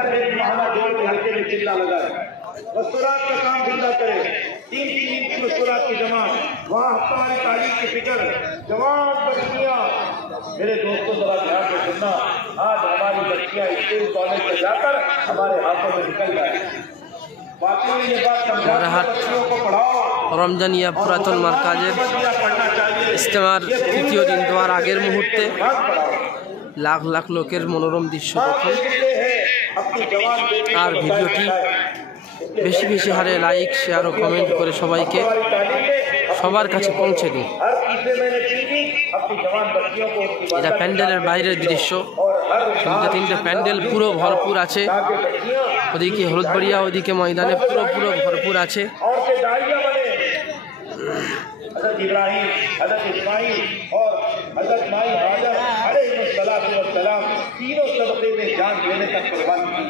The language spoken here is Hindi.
मिलकर एक बहाना जोड़ के हल्के में चिल्ला लगाए, मस्तूरात का काम जिंदा करे, 3-3 इंच मस्तूरात की जमात, वहाँ हमारी तारीख की फिक्र, जवान बच्चियाँ। मेरे दोस्तों जरा ध्यान से सुनना, आज हमारी बच्चियाँ स्कूल कॉलेज से जाकर हमारे हाथों में निकल जाए। बाकी ये बात समझा, बच्चियों को पढ़ाओ। रमजान या पुरातन मार्काजेर इस्तेमार तृतीय दिन देওয়ার আগের মুহূর্তে লাখ লাখ লোকের মনোরম দৃশ্য দেখুন। আর ভিডিওটি বেশি বেশি হারে লাইক, শেয়ার ও কমেন্ট করে সবাইকে সবার কাছে পৌঁছে দিন। এটা প্যান্ডেলের বাইরের দৃশ্য, 2-3টা প্যান্ডেল পুরো ভরপুর আছে। ওদিকে হলুদবাড়িয়া, ওদিকে ময়দানে পুরো ভরপুর আছে। हज़रत इब्राहिम, हज़रत इस्माइल और हज़रत माई हाजर अलैहिस्सलाम तीनों सबके में जान देने तक कुर्बान की।